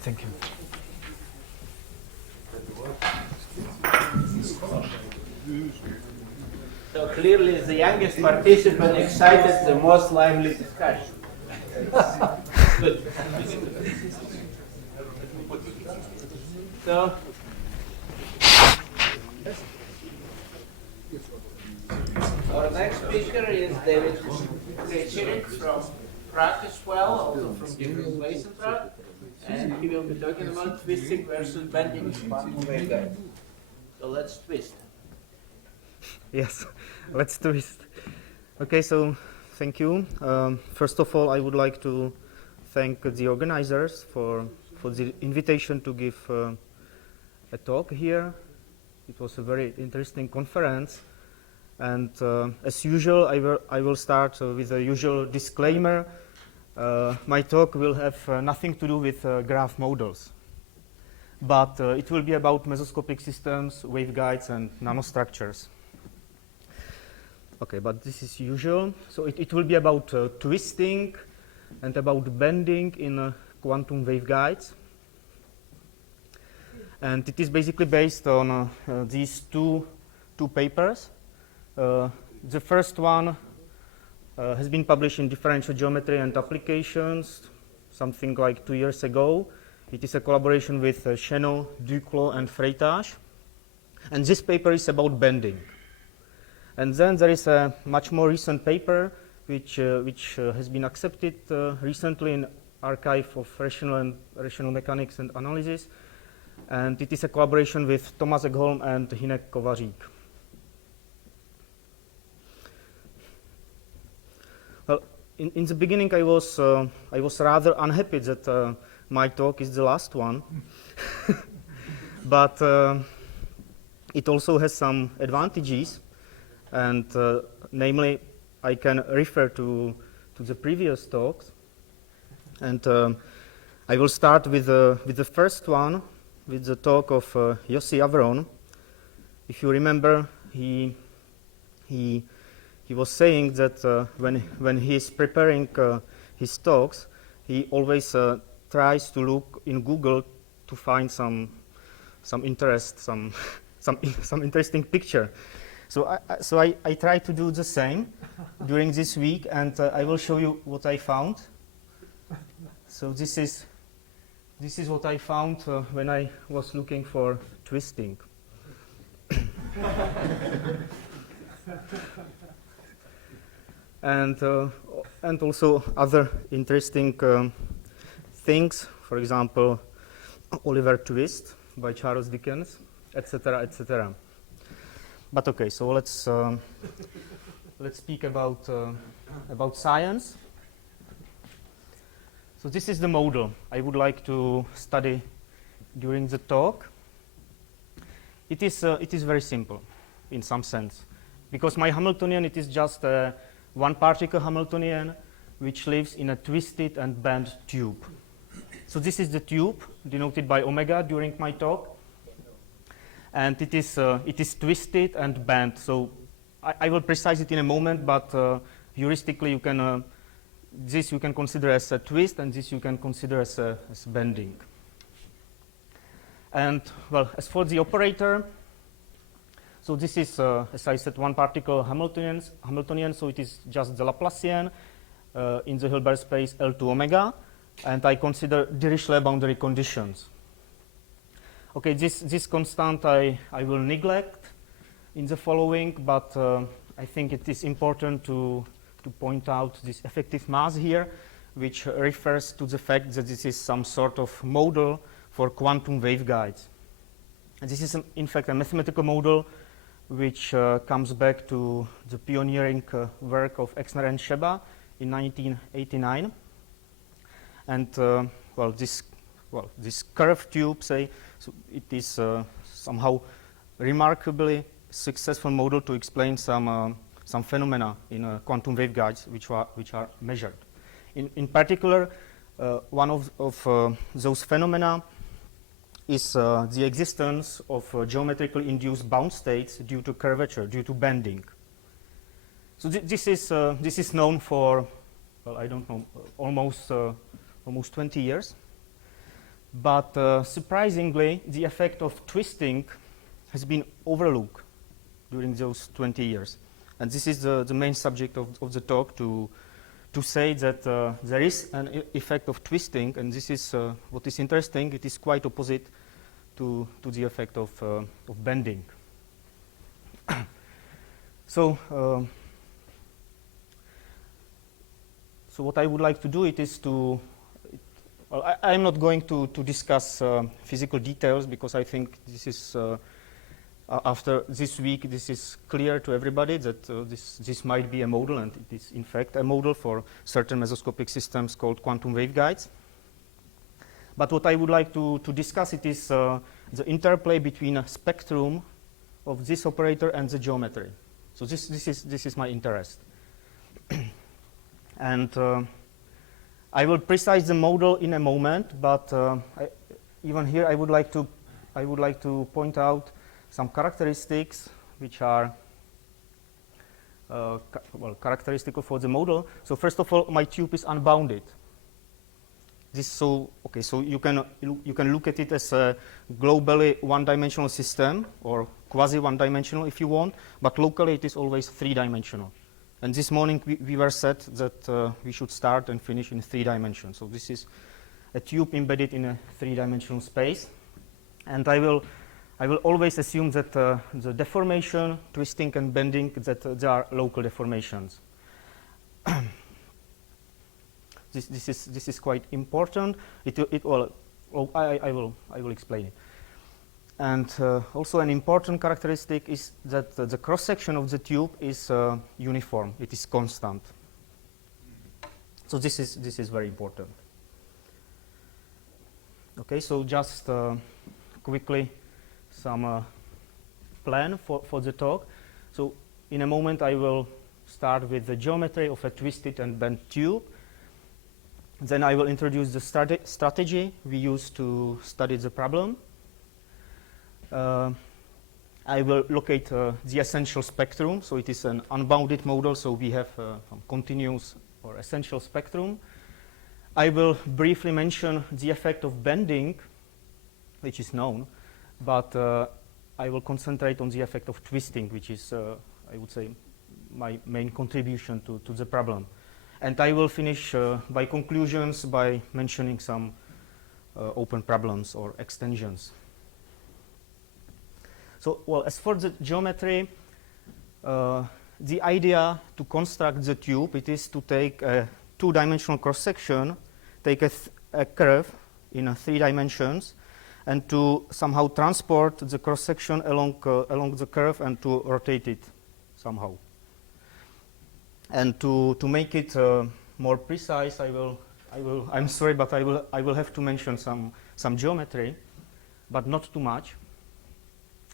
Thank you. So clearly the youngest participant excited the most lively discussion. Good. So our next speaker is David Krejcik from Prague as well, also from different place in Prague. And he will be talking about twisting versus bending in quantum waveguides. So let's twist. Yes, let's twist. Okay, so thank you. First of all, I would like to thank the organizers for the invitation to give a talk here. It was a very interesting conference. And as usual, I will start with the usual disclaimer. My talk will have nothing to do with graph models. But it will be about mesoscopic systems, waveguides, and nanostructures. Okay, but this is usual. So it will be about twisting and about bending in quantum waveguides. And it is basically based on these two papers. The first one has been published in Differential Geometry and Applications something like 2 years ago. It is a collaboration with Chenot, Duclos, and Freitas. And this paper is about bending. And then there is a much more recent paper which has been accepted recently in Archive of Rational Mechanics and Analysis. And it is a collaboration with Thomas Ekholm and Hynek Kovařík. Well, in the beginning, I was rather unhappy that my talk is the last one, but it also has some advantages, and namely, I can refer to the previous talks, and I will start with the first one, with the talk of Yossi Avron. If you remember, he was saying that when he is preparing his talks, he always tries to look in Google to find some interest, some interesting picture. So I try to do the same during this week, and I will show you what I found. So this is what I found when I was looking for twisting. And also other interesting things, for example, Oliver Twist by Charles Dickens, etc., etc. But okay, so let's speak about science. So this is the model I would like to study during the talk. It is very simple, in some sense, because my Hamiltonian, it is just one particle Hamiltonian which lives in a twisted and bent tube. So this is the tube denoted by omega during my talk, and it is twisted and bent. So I will precise it in a moment, but heuristically this you can consider as a twist, and this you can consider as bending. And well, as for the operator, so this is, as I said, one particle Hamiltonian, so it is just the Laplacian in the Hilbert space L2 omega, and I consider Dirichlet boundary conditions. Okay, this constant I will neglect in the following, but I think it is important to point out this effective mass here, which refers to the fact that this is some sort of model for quantum waveguides. And this is, in fact, a mathematical model which comes back to the pioneering work of Exner and Sheba in 1989. And this curved tube, say, so it is somehow remarkably successful model to explain some phenomena in quantum waveguides which are measured. In particular, one of those phenomena is the existence of geometrically induced bound states due to curvature, due to bending. So this is known for, well, I don't know, almost 20 years. But surprisingly, the effect of twisting has been overlooked during those 20 years. And this is the main subject of the talk, to say that there is an effect of twisting, and this is what is interesting. It is quite opposite to the effect of bending. So what I would like to do is to, well, I'm not going to discuss physical details, because I think this is, after this week, this is clear to everybody that this might be a model, and it is in fact a model for certain mesoscopic systems called quantum waveguides. But what I would like to discuss it is the interplay between a spectrum of this operator and the geometry. So this is my interest. And I will precise the model in a moment, but even here I would like to point out some characteristics which are characteristic for the model. So first of all, my tube is unbounded. So you can look at it as a globally one-dimensional system, or quasi one-dimensional if you want, but locally it is always three-dimensional. And this morning we were set that we should start and finish in 3 dimensions. So this is a tube embedded in a 3-dimensional space, and I will always assume that the deformation, twisting, and bending, that there are local deformations. This is quite important. I will explain it. And also an important characteristic is that the cross section of the tube is uniform. It is constant. So this is very important. Okay, so just quickly some plan for the talk. So in a moment I will start with the geometry of a twisted and bent tube. Then I will introduce the strategy we use to study the problem. I will locate the essential spectrum. So it is an unbounded model, so we have some continuous or essential spectrum. I will briefly mention the effect of bending, which is known, but I will concentrate on the effect of twisting, which is, I would say, my main contribution to the problem. And I will finish by conclusions by mentioning some open problems or extensions. So, well, as for the geometry, the idea to construct the tube, it is to take a 2-dimensional cross-section, take a curve in 3 dimensions, and to somehow transport the cross-section along the curve and to rotate it somehow. And to make it more precise, I'm sorry, but I will have to mention some geometry, but not too much.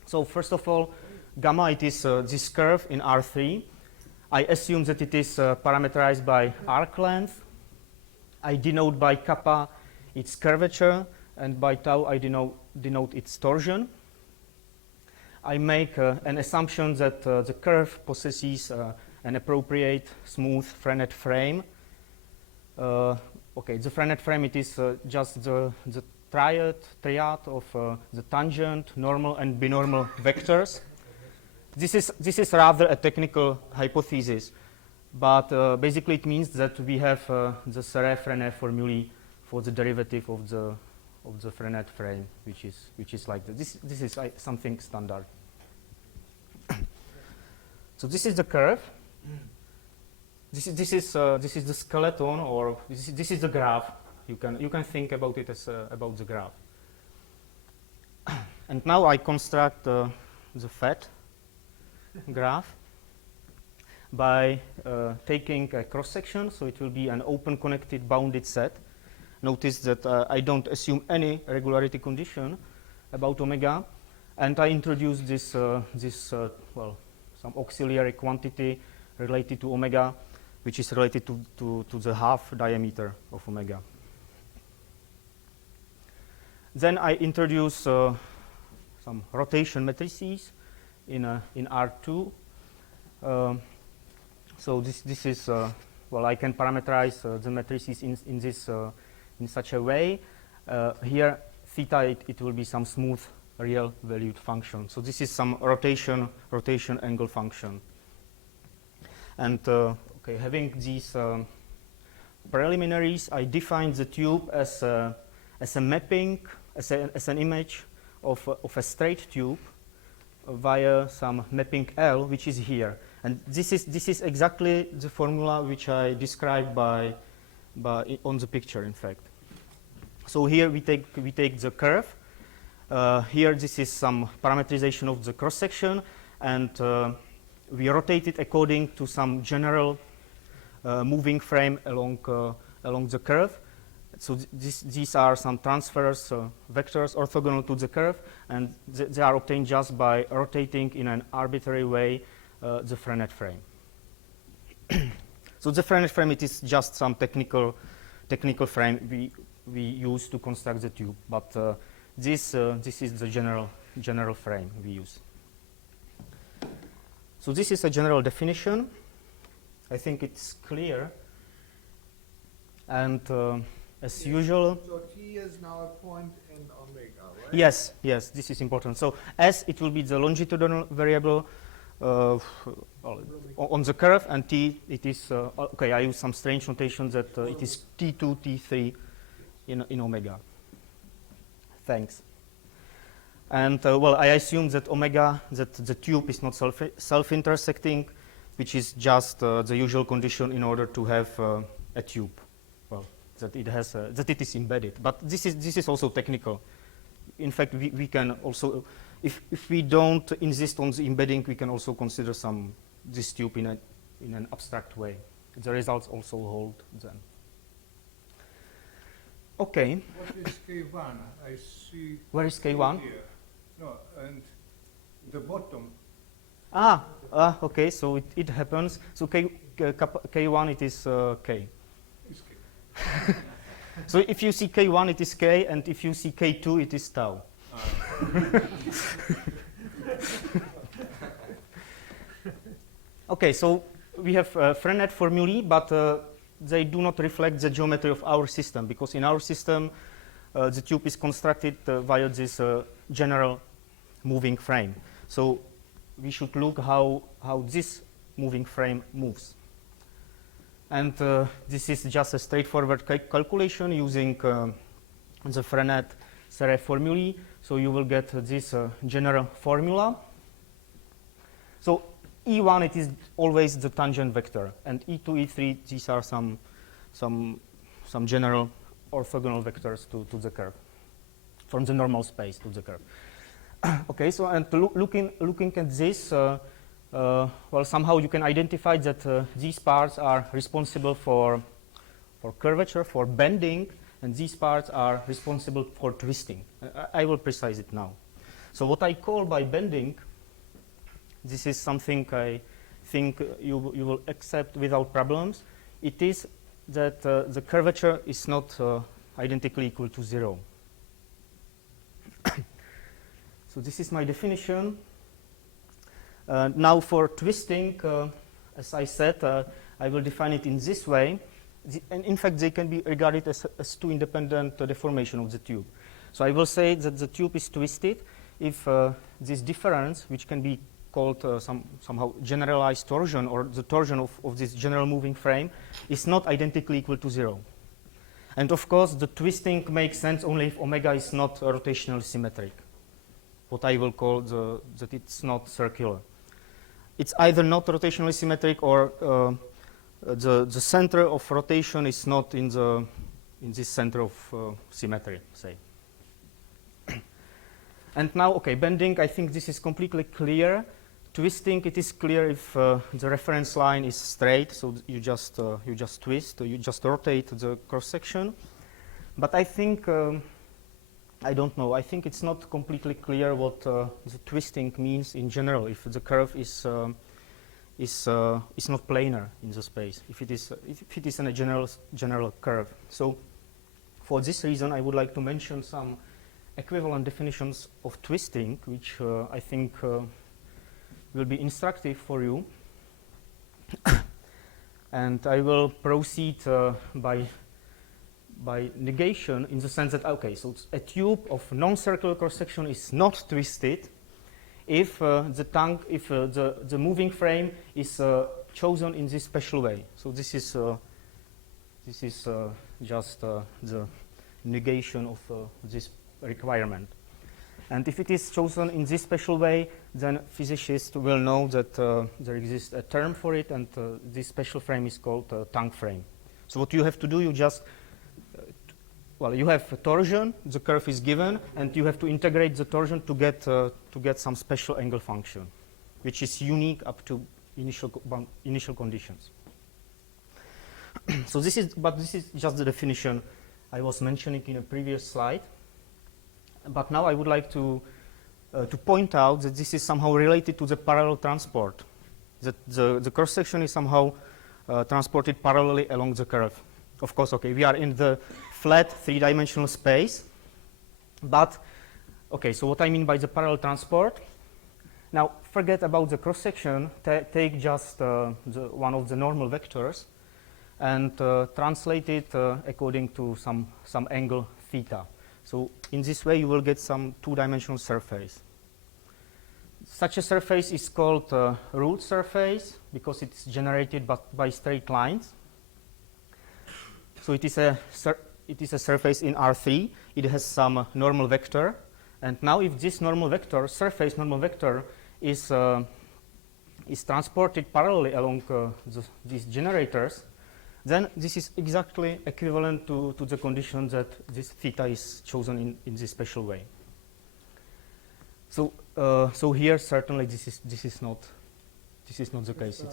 So first of all, gamma, it is this curve in R3. I assume that it is parameterized by arc length. I denote by kappa its curvature, and by tau I denote its torsion. I make an assumption that the curve possesses an appropriate smooth Frenet frame. Okay, the Frenet frame, it is just the triad of the tangent, normal, and binormal vectors. This is rather a technical hypothesis, but basically it means that we have the Serre-Frenet formulae for the derivative of the Frenet frame, which is like this. This is something standard. So this is the curve. This is the skeleton, or this is the graph. You can think about it as about the graph. And now I construct the fat graph by taking a cross section. So it will be an open connected bounded set. Notice that I don't assume any regularity condition about omega, and I introduce this some auxiliary quantity related to omega, which is related to the half diameter of omega. Then I introduce some rotation matrices in R2. So this is well, I can parameterize the matrices in this in such a way. Here theta it will be some smooth real valued function. So this is some rotation angle function. And okay, having these preliminaries, I defined the tube as a mapping, as an image of a straight tube via some mapping L, which is here. And this is exactly the formula which I described by on the picture, in fact. So here we take the curve. Here this is some parameterization of the cross section, and we rotate it according to some general moving frame along the curve. So these are some transverse vectors orthogonal to the curve, and they are obtained just by rotating in an arbitrary way the Frenet frame. So the Frenet frame, it is just some technical frame we use to construct the tube, but this is the general frame we use. So this is a general definition. I think it's clear. And as usual. So T is now a point in omega, right? Yes, this is important. So S, it will be the longitudinal variable on the curve, and T, it is, okay, I use some strange notation that it is T2, T3 in omega. Thanks. And well, I assume that omega, that the tube is not self-intersecting, which is just the usual condition in order to have a tube. Well, that it has that it is embedded. But this is also technical. In fact, we can also, if we don't insist on the embedding, we can also consider this tube in an abstract way. The results also hold then. Okay. What is K1? I see. Where is K1? Here. No, and the bottom. Okay, so it happens. So K1, it is K. Is K. So if you see K1, it is K, and if you see K2, it is tau. Okay, so we have Frenet formulae, but they do not reflect the geometry of our system, because in our system, the tube is constructed via this general moving frame. So we should look how this moving frame moves. And this is just a straightforward calculation using the Frenet Serre formulae. So you will get this general formula. So E1, it is always the tangent vector, and E2, E3, these are some general orthogonal vectors to the curve, from the normal space to the curve. Okay, so and looking at this, well, somehow you can identify that these parts are responsible for curvature, for bending, and these parts are responsible for twisting. I will precise it now. So what I call by bending, this is something I think you will accept without problems. It is that the curvature is not identically equal to 0. So this is my definition. Now for twisting, as I said, I will define it in this way. And in fact, they can be regarded as two independent deformations of the tube. So I will say that the tube is twisted if this difference, which can be called somehow generalized torsion, or the torsion of this general moving frame, is not identically equal to 0. And of course, the twisting makes sense only if omega is not rotationally symmetric, what I will call that it's not circular. It's either not rotationally symmetric, or the center of rotation is not in this center of symmetry, say. And now, okay, bending, I think this is completely clear. Twisting, it is clear if the reference line is straight, so you just twist, you just rotate the cross section. But I think I don't know. I think it's not completely clear what the twisting means in general. If the curve is not planar in the space, if it is in a general curve. So, for this reason, I would like to mention some equivalent definitions of twisting, which I think will be instructive for you. And I will proceed by negation in the sense that, okay, so a tube of non-circular cross-section is not twisted if the moving frame is chosen in this special way. So this is just the negation of this requirement. And if it is chosen in this special way, then physicists will know that there exists a term for it, and this special frame is called tongue frame. So what you have to do, you just, you have a torsion, the curve is given, and you have to integrate the torsion to get some special angle function, which is unique up to initial conditions. So this is just the definition I was mentioning in a previous slide. But now I would like to point out that this is somehow related to the parallel transport, that the cross-section is somehow transported parallelly along the curve. Of course, okay, we are in the flat three-dimensional space, but, okay, so what I mean by the parallel transport, now forget about the cross-section, take just one of the normal vectors and translate it according to some angle theta. So in this way, you will get some two-dimensional surface. Such a surface is called ruled surface because it's generated by straight lines. So it is a surface in R3. It has some normal vector. And now if this normal vector, surface normal vector, is transported parallelly along these generators, then this is exactly equivalent to the condition that this theta is chosen in this special way. So here certainly this is not the case.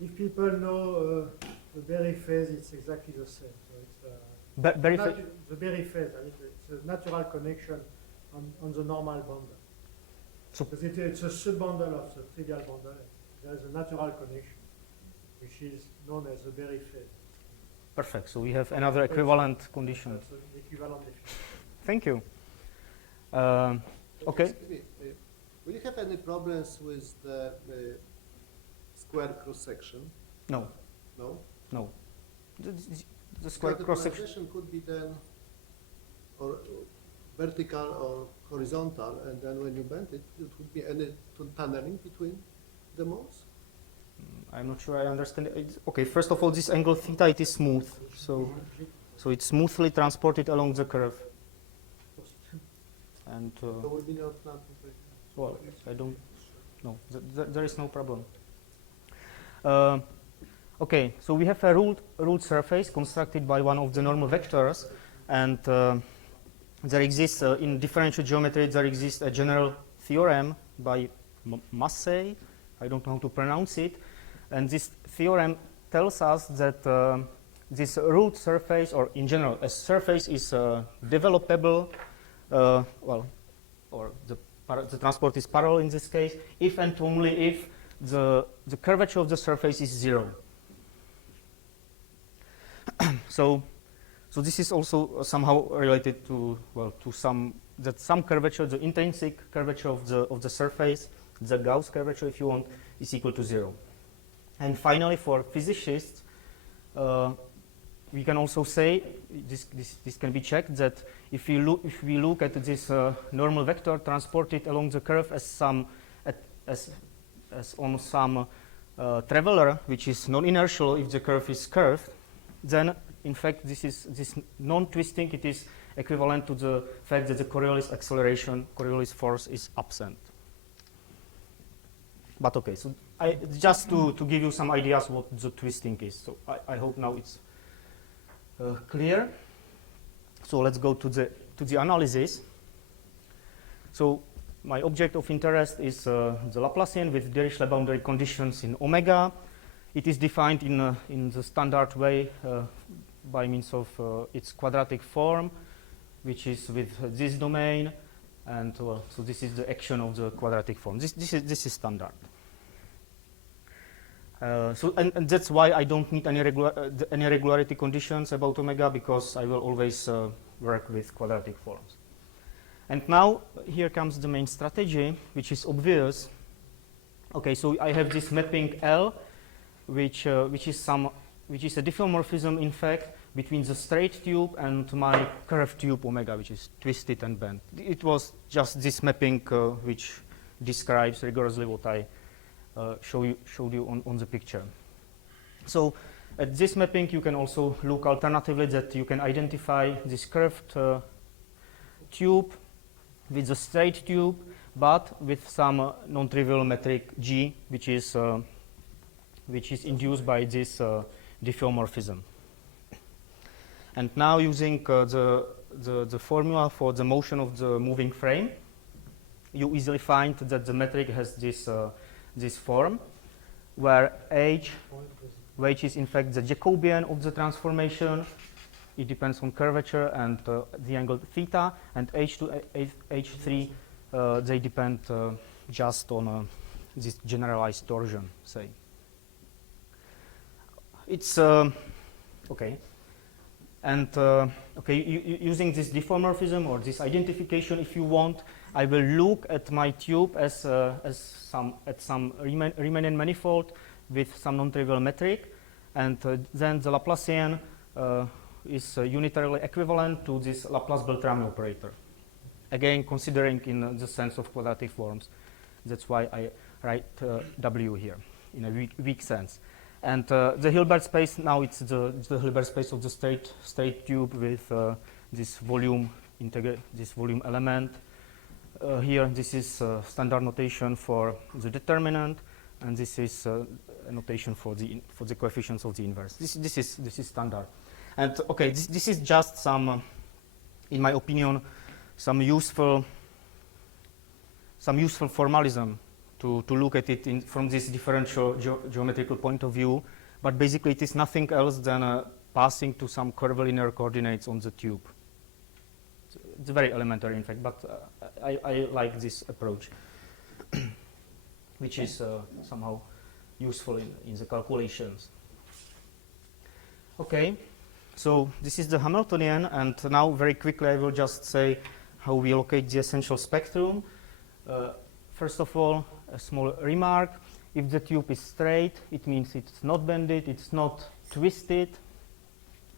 If people know the Berry phase, it's exactly the same. So it's the Berry phase, I mean, it's a natural connection on the normal bundle. So because it's a sub-bundle of the trivial bundle. There is a natural connection, which is known as the Berry phase. Perfect. So we have another equivalent condition. That's an equivalent definition. Thank you. Okay. Excuse me, will you have any problems with the square cross-section? No. No? No. The square cross-section could be then or vertical or horizontal, and then when you bend it, it would be any tunneling between the modes? I'm not sure I understand it. Okay, first of all, this angle theta, it is smooth. So it's smoothly transported along the curve. And So would be not well, I don't know. There is no problem. Okay, so we have a ruled surface constructed by one of the normal vectors, and there exists in differential geometry. There exists a general theorem by Massey. I don't know how to pronounce it, and this theorem tells us that this ruled surface, or in general, a surface is developable. Or the transport is parallel in this case, if and only if the curvature of the surface is 0. So this is also somehow related to some curvature, the intrinsic curvature of the surface, the Gauss curvature, if you want, is equal to 0. And finally, for physicists, we can also say this can be checked that if we look at this normal vector transported along the curve as on some traveler, which is non-inertial if the curve is curved, then in fact this non-twisting, it is equivalent to the fact that the Coriolis acceleration, Coriolis force is absent. But okay, so just to give you some ideas what the twisting is. So I hope now it's clear. So let's go to the analysis. So my object of interest is the Laplacian with Dirichlet boundary conditions in omega. It is defined in the standard way by means of its quadratic form, which is with this domain, and so this is the action of the quadratic form. This is standard. And that's why I don't need any regularity conditions about omega, because I will always work with quadratic forms. And now here comes the main strategy, which is obvious. Okay, so I have this mapping L which is a diffeomorphism, in fact, between the straight tube and my curved tube omega, which is twisted and bent. It was just this mapping which describes rigorously what I showed you on the picture. So at this mapping, you can also look alternatively that you can identify this curved tube with the straight tube, but with some non-trivial metric G, which is induced by this diffeomorphism. And now using the formula for the motion of the moving frame, you easily find that the metric has this form, where H is in fact the Jacobian of the transformation. It depends on curvature and the angle theta, and H2, H3, they depend just on this generalized torsion, say. It's okay. And using this diffeomorphism or this identification, if you want, I will look at my tube as some Riemannian manifold with some non-trivial metric, and then the Laplacian is unitarily equivalent to this Laplace-Beltrami operator. Again, considering in the sense of quadratic forms. That's why I write W here in a weak sense. And the Hilbert space, now it's the Hilbert space of the straight tube with this volume element. Here, this is standard notation for the determinant, and this is a notation for the coefficients of the inverse. This is standard. And okay, this is just some, in my opinion, some useful formalism to look at it from this differential geometrical point of view, but basically it is nothing else than passing to some curvilinear coordinates on the tube. It's very elementary, in fact, but I like this approach, which is somehow useful in the calculations. Okay, so this is the Hamiltonian, and now very quickly I will just say how we locate the essential spectrum. First of all, a small remark. If the tube is straight, it means it's not bended, it's not twisted.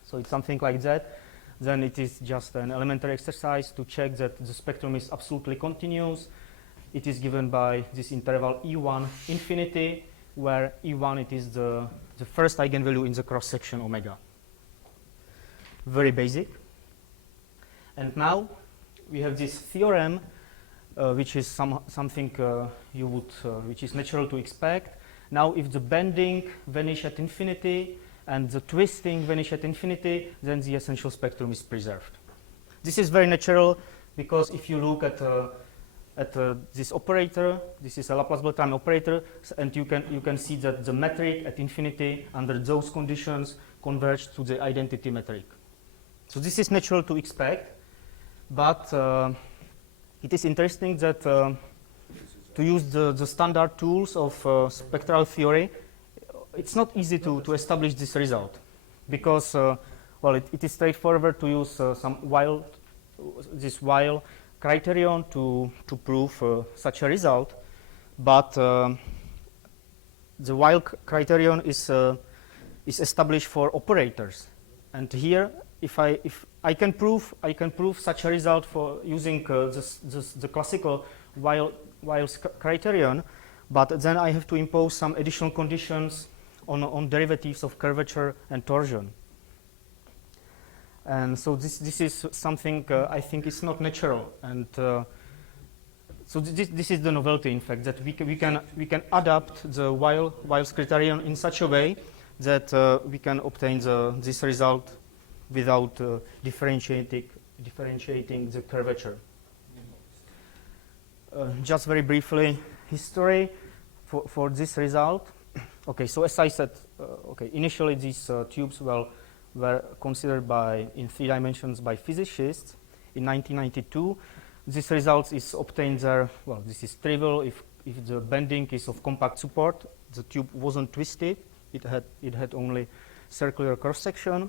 So it's something like that. Then it is just an elementary exercise to check that the spectrum is absolutely continuous. It is given by this interval E1 infinity, where E1 it is the first eigenvalue in the cross-section omega. Very basic. And now we have this theorem, which is something which is natural to expect. Now, if the bending vanish at infinity and the twisting vanish at infinity, then the essential spectrum is preserved. This is very natural because if you look at this operator, this is a Laplace-Beltrami operator, and you can see that the metric at infinity under those conditions converge to the identity metric. So this is natural to expect, but it is interesting that to use the standard tools of spectral theory, it's not easy to establish this result, because well, it is straightforward to use this while criterion to prove such a result, but the while criterion is established for operators, and here if I can prove such a result for using the classical while criterion, but then I have to impose some additional conditions on derivatives of curvature and torsion. And so this is something I think is not natural, and so this is the novelty, in fact, that we can adapt the Wiles criterion in such a way that we can obtain this result without differentiating the curvature. Just very briefly, history for this result. Okay, so as I said, initially these tubes were considered in 3 dimensions by physicists in 1992. This result is obtained there. Well, this is trivial if the bending is of compact support. The tube wasn't twisted. It had only circular cross section.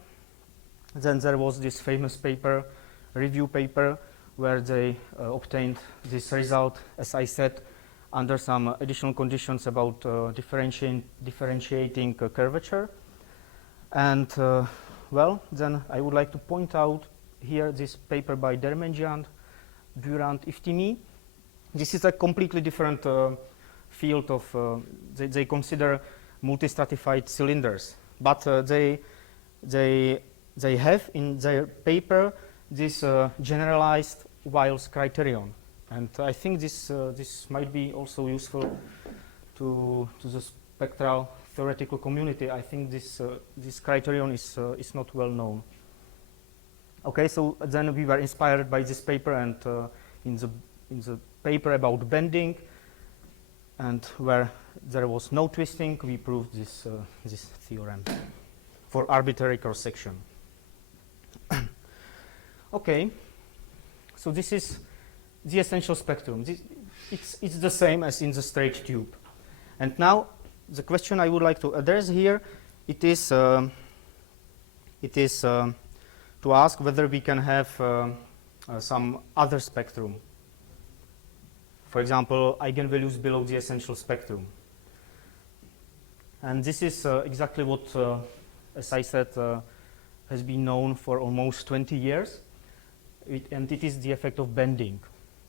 Then there was this famous paper, review paper, where they obtained this result, as I said, under some additional conditions about differentiating curvature. And well, then I would like to point out here this paper by Dermenjian, Durand, Iftimi. This is a completely different field of, they consider multistratified cylinders, but they have in their paper this generalized Wiles criterion. And I think this might be also useful to the spectral theoretical community. I think this criterion is not well known. Okay, so then we were inspired by this paper, and in the paper about bending, and where there was no twisting, we proved this theorem for arbitrary cross section. Okay, so this is the essential spectrum. It's the same as in the straight tube. And now the question I would like to address here, it is to ask whether we can have some other spectrum. For example, eigenvalues below the essential spectrum. And this is exactly what, as I said, has been known for almost 20 years. And it is the effect of bending.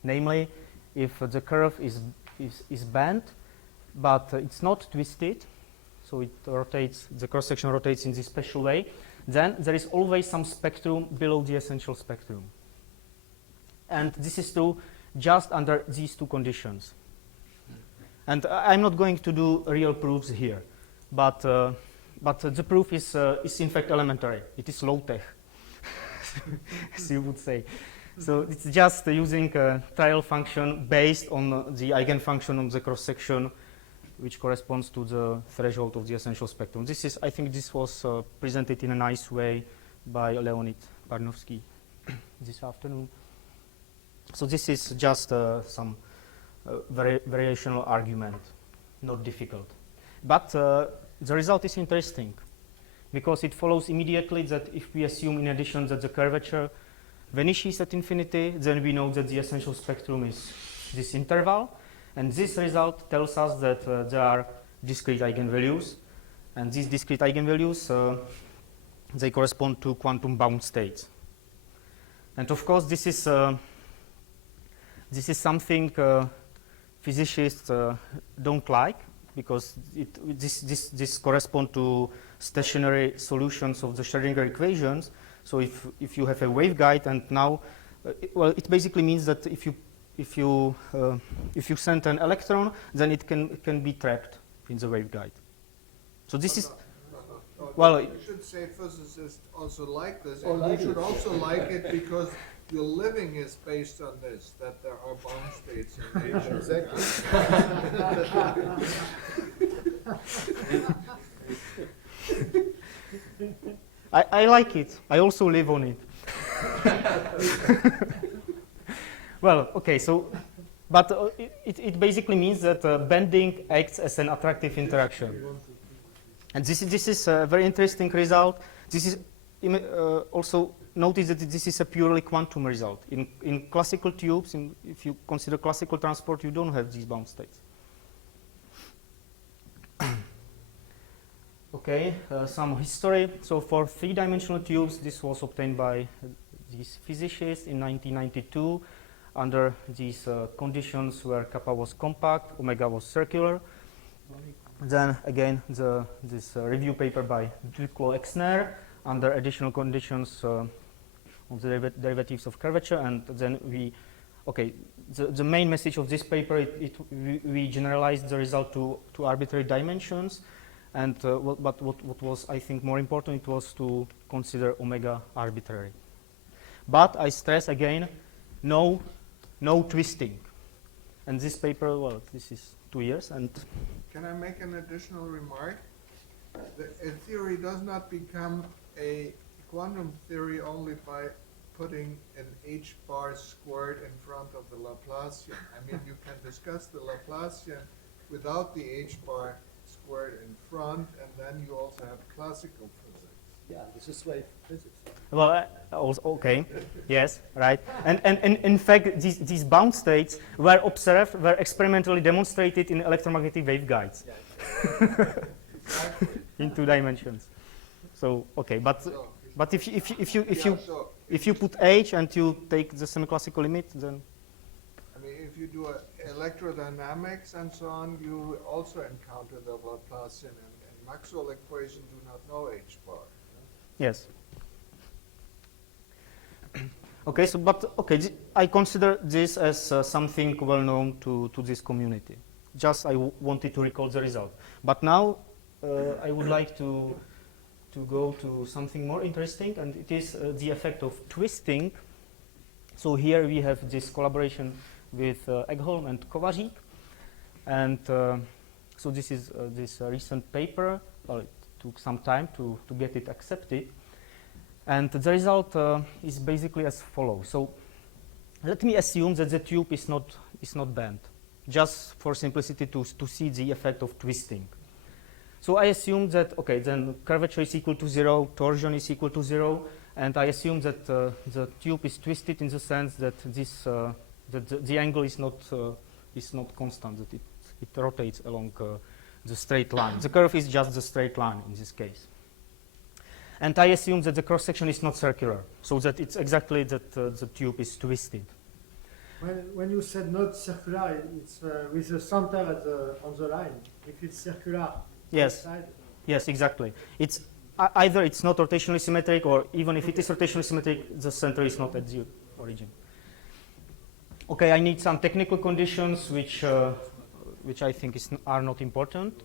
Namely, if the curve is bent, but it's not twisted, so it rotates, the cross-section rotates in this special way, then there is always some spectrum below the essential spectrum. And this is true just under these two conditions. And I'm not going to do real proofs here, but the proof is in fact elementary. It is low-tech, as you would say. So it's just using a trial function based on the eigenfunction of the cross-section, which corresponds to the threshold of the essential spectrum. This is, I think this was presented in a nice way by Leonid Barnovsky this afternoon. So this is just some variational argument, not difficult. But the result is interesting, because it follows immediately that if we assume in addition that the curvature vanishes at infinity, then we know that the essential spectrum is this interval. And this result tells us that there are discrete eigenvalues. And these discrete eigenvalues, they correspond to quantum bound states. And of course, this is something physicists don't like, because this corresponds to stationary solutions of the Schrödinger equations. So if you have a waveguide, and now, well, it basically means that if you send an electron, then it can be trapped in the waveguide. So this is well. You should say physicists also like this, and you should also like it because your living is based on this, that there are bound states in nature. Exactly. I like it. I also live on it. Well, okay, so, but it basically means that bending acts as an attractive interaction. And this is a very interesting result. This is also notice that this is a purely quantum result. In classical tubes, if you consider classical transport, you don't have these bound states. Okay, some history. So for three-dimensional tubes, this was obtained by these physicists in 1992 under these conditions where kappa was compact, omega was circular. Then again, this review paper by Duclos-Exner under additional conditions of the derivatives of curvature. And then the main message of this paper, we generalized the result to arbitrary dimensions. And but what was, I think, more important, it was to consider omega arbitrary. But I stress again, no twisting. And this paper, well, this is 2 years. And Can I make an additional remark? A theory does not become a quantum theory only by putting an h bar squared in front of the Laplacian. I mean, you can discuss the Laplacian without the h bar squared in front, and then you also have classical physics. Yeah, this is wave physics. Well, also, okay, yes, right. And in fact, these bound states were observed, were experimentally demonstrated in electromagnetic waveguides in 2 dimensions. So, okay, but if you put H and you take the semi-classical limit, then I mean, if you do electrodynamics and so on, you also encounter the Laplacian, and Maxwell equations do not know H bar. yes. Okay, so I consider this as something well known to this community. Just I wanted to recall the result. But now I would like to go to something more interesting, and it is the effect of twisting. So here we have this collaboration with Egholm and Kovařík, and so this is this recent paper. Well, it took some time to get it accepted. And the result is basically as follows. So let me assume that the tube is not bent, just for simplicity to see the effect of twisting. So I assume that, okay, then curvature is equal to 0, torsion is equal to 0, and I assume that the tube is twisted in the sense that this that the angle is not constant, that it rotates along the straight line. The curve is just the straight line in this case. And I assume that the cross-section is not circular, so that it's exactly that the tube is twisted. When you said not circular, it's with the center on the line. If it's circular, Yes. side, Yes, exactly. It's either it's not rotationally symmetric, or even if it is rotationally symmetric, the center is not at the origin. Okay, I need some technical conditions which I think are not important.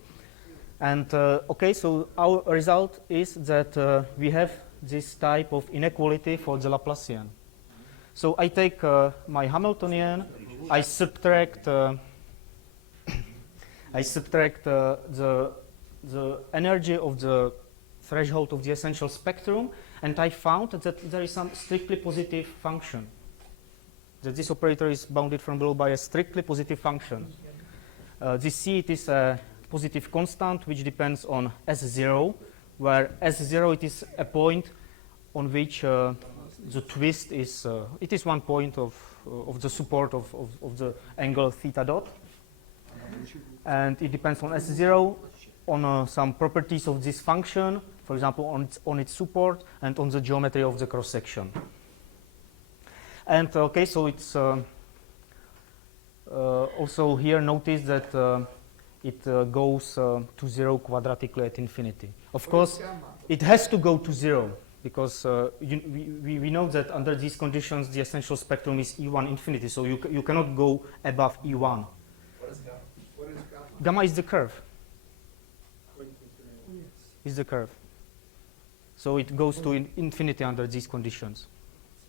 And okay, so our result is that we have this type of inequality for the Laplacian. So I take my Hamiltonian, I subtract the energy of the threshold of the essential spectrum, and I found that there is some strictly positive function. That this operator is bounded from below by a strictly positive function. This C, it is a positive constant which depends on S0, where S0 it is a point on which the twist is, it is one point of the support of the angle theta dot. And it depends on S0, on some properties of this function, for example, on its support and on the geometry of the cross-section. And okay, so it's also here notice that it goes to 0 quadratically at infinity. Of course, it has to go to 0 because we know that under these conditions the essential spectrum is E1 infinity, so you cannot go above E1. What is gamma? What is gamma? Gamma is the curve. Is the curve. So it goes to infinity under these conditions.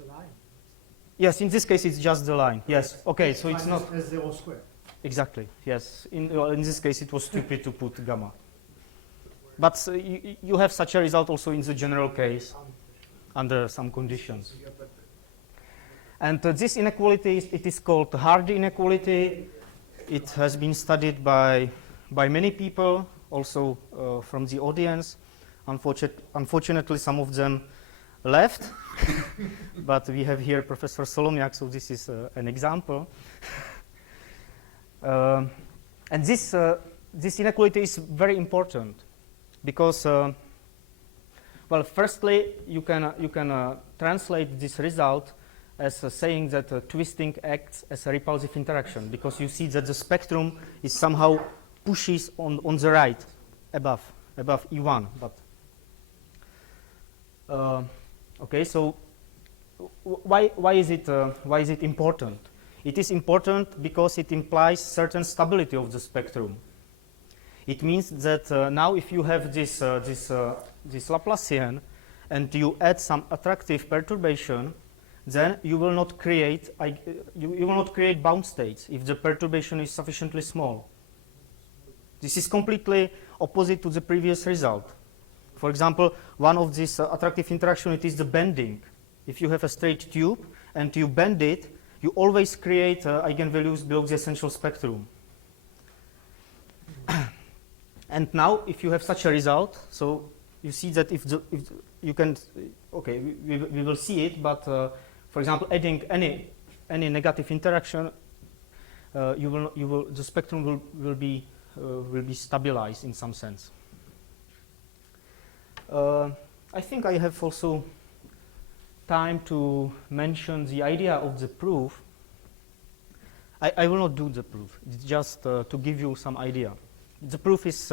it's a line. Yes, in this case it's just the line. Yes, okay, so it's not S0 squared. exactly. Yes, in this case it was stupid to put gamma. But you have such a result also in the general case under some conditions. And this inequality it is called Hardy inequality. It has been studied by many people, also from the audience. Unfortunately, some of them left, but we have here Professor Solomiak, so this is an example. And this inequality is very important because, well, firstly, you can translate this result as saying that twisting acts as a repulsive interaction, because you see that the spectrum is somehow pushes on the right above E1. But okay, so why is it important? It is important because it implies certain stability of the spectrum. It means that now if you have this Laplacian and you add some attractive perturbation, then you will not create bound states if the perturbation is sufficiently small. This is completely opposite to the previous result. For example, one of these attractive interaction, it is the bending. If you have a straight tube and you bend it, you always create eigenvalues below the essential spectrum. And now, if you have such a result, so you see that if you can, okay, we will see it, but for example, adding any negative interaction, the spectrum will be stabilized in some sense. I think I have also time to mention the idea of the proof. I will not do the proof. It's just to give you some idea. The proof is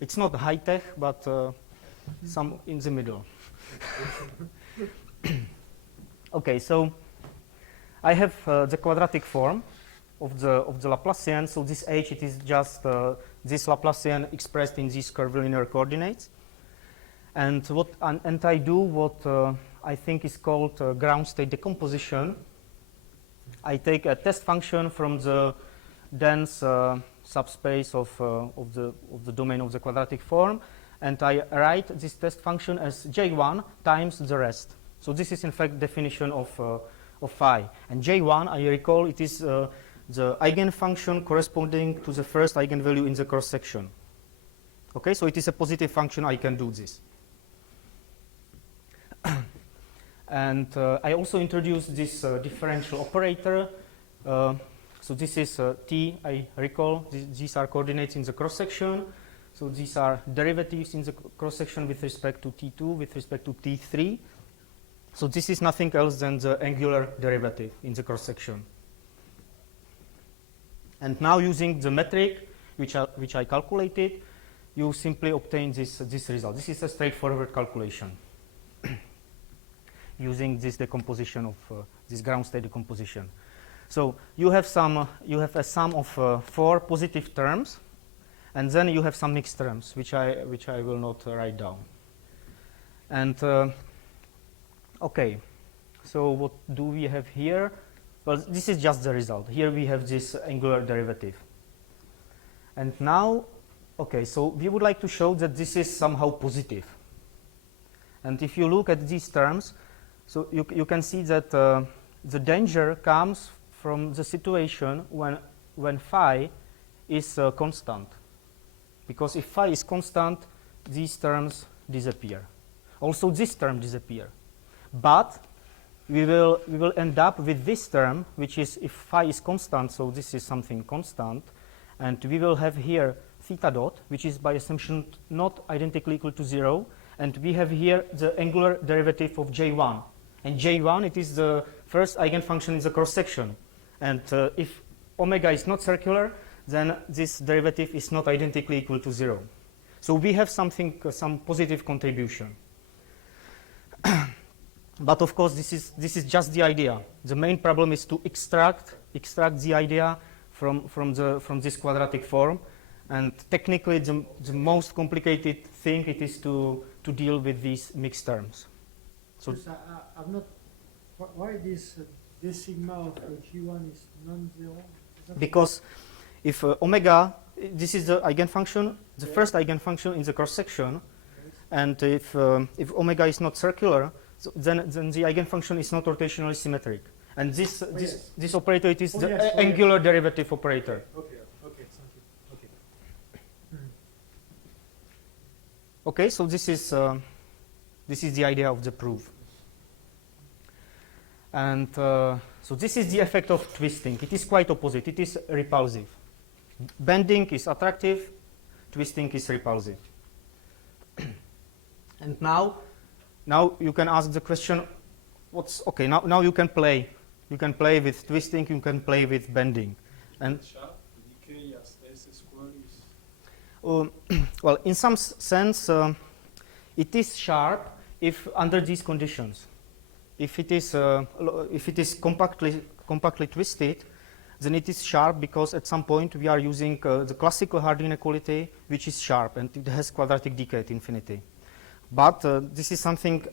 it's not high tech, but some in the middle. Okay, so I have the quadratic form of the Laplacian. So this H, it is just this Laplacian expressed in these curvilinear coordinates. And I do what I think is called ground state decomposition. I take a test function from the dense subspace of the domain of the quadratic form, and I write this test function as J1 times the rest. So this is in fact definition of phi. And J1, I recall, it is the eigenfunction corresponding to the first eigenvalue in the cross section. Okay, so it is a positive function. I can do this. And I also introduced this differential operator. So this is T, I recall. These are coordinates in the cross-section. So these are derivatives in the cross-section with respect to T2, with respect to T3. So this is nothing else than the angular derivative in the cross-section. And now using the metric, which I calculated, you simply obtain this result. This is a straightforward calculation using this decomposition of this ground state decomposition. So you have a sum of 4 positive terms, and then you have some mixed terms, which I will not write down. And okay, so what do we have here? Well, this is just the result. Here we have this angular derivative. And now, okay, so we would like to show that this is somehow positive. And if you look at these terms, so you can see that the danger comes from the situation when phi is constant. Because if phi is constant, these terms disappear. Also this term disappear. But we will end up with this term, which is if phi is constant, so this is something constant, and we will have here theta dot, which is by assumption not identically equal to 0, and we have here the angular derivative of J1. And J1, it is the first eigenfunction in the cross-section. And if omega is not circular, then this derivative is not identically equal to 0. So we have some positive contribution. But of course, this is just the idea. The main problem is to extract the idea from this quadratic form. And technically, the most complicated thing it is to deal with these mixed terms. So I'm not. Why this sigma of G1 is non-zero? Because if omega, this is the eigenfunction, the first eigenfunction in the cross section, and if omega is not circular, so then the eigenfunction is not rotationally symmetric, and this operator, it is the angular derivative operator. Okay, thank you. Okay. Okay, so this is the idea of the proof. And so this is the effect of twisting. It is quite opposite. It is repulsive. Bending is attractive. Twisting is repulsive. And now you can ask the question, what's okay? Now you can play. You can play with twisting. You can play with bending. And decay as S squared is. Well, in some sense, it is sharp if under these conditions. If it is compactly twisted, then it is sharp because at some point we are using the classical Harding inequality, which is sharp and it has quadratic decay at infinity. But this is something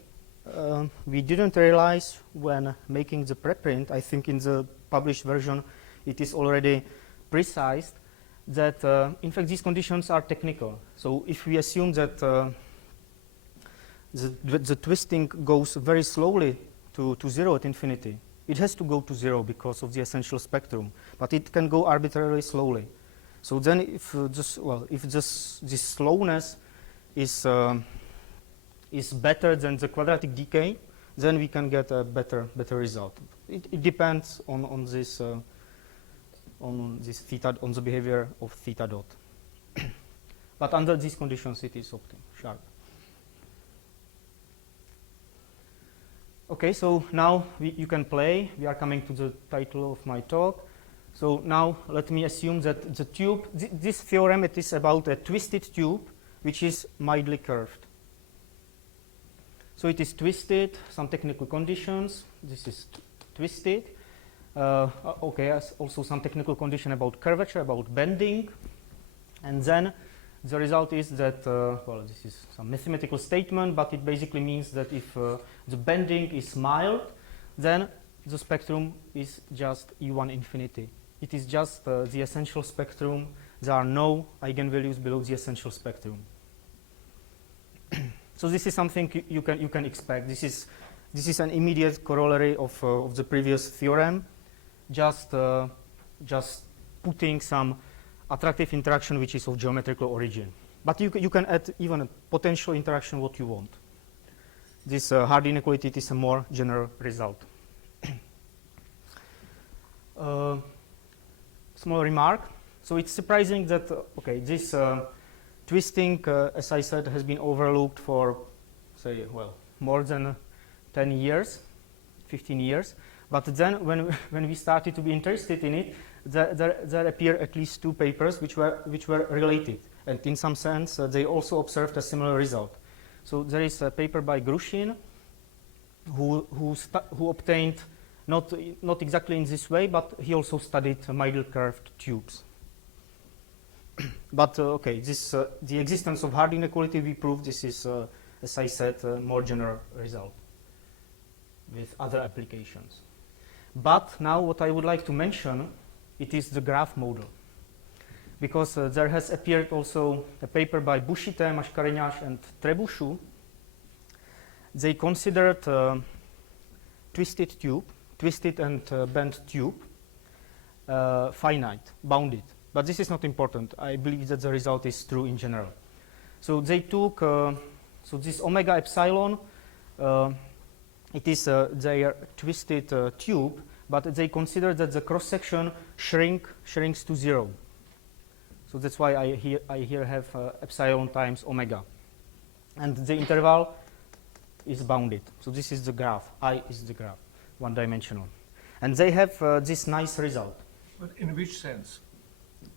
we didn't realize when making the preprint. I think in the published version it is already precised that in fact these conditions are technical. So if we assume that the twisting goes very slowly to 0 at infinity, it has to go to 0 because of the essential spectrum, but it can go arbitrarily slowly. So then if this slowness is better than the quadratic decay, then we can get a better result. It depends on this theta, on the behavior of theta dot. But under these conditions, it is sharp. Okay, so now you can play. We are coming to the title of my talk. So now let me assume that the tube, this theorem, it is about a twisted tube which is mildly curved. So it is twisted, some technical conditions. This is twisted. Okay, also some technical condition about curvature, about bending. And then the result is that, well, this is some mathematical statement, but it basically means that if the bending is mild, then the spectrum is just E1 infinity. It is just the essential spectrum. There are no eigenvalues below the essential spectrum. So this is something you can expect. This is an immediate corollary of the previous theorem. Just putting some attractive interaction which is of geometrical origin. But you can add even a potential interaction what you want. This hard inequality is a more general result. Small remark. So it's surprising that okay, this twisting, as I said, has been overlooked for, say, well, more than 10 years, 15 years. But then when we started to be interested in it, there appear at least 2 papers which were related, and in some sense they also observed a similar result. So there is a paper by Grushin who obtained not exactly in this way, but he also studied mildly curved tubes. But okay, the existence of hard inequality we proved. This is, as I said, a more general result with other applications. But now what I would like to mention, it is the graph model, because there has appeared also a paper by Bushite, Mashkarenyas, and Trebuchu. They considered twisted and bent tube finite, bounded. But this is not important. I believe that the result is true in general. So they took, so this omega epsilon, it is their twisted tube, but they consider that the cross-section shrinks to 0. So that's why I here have epsilon times omega. And the interval is bounded. So this is the graph. I is the graph, one-dimensional. And they have this nice result. But in which sense?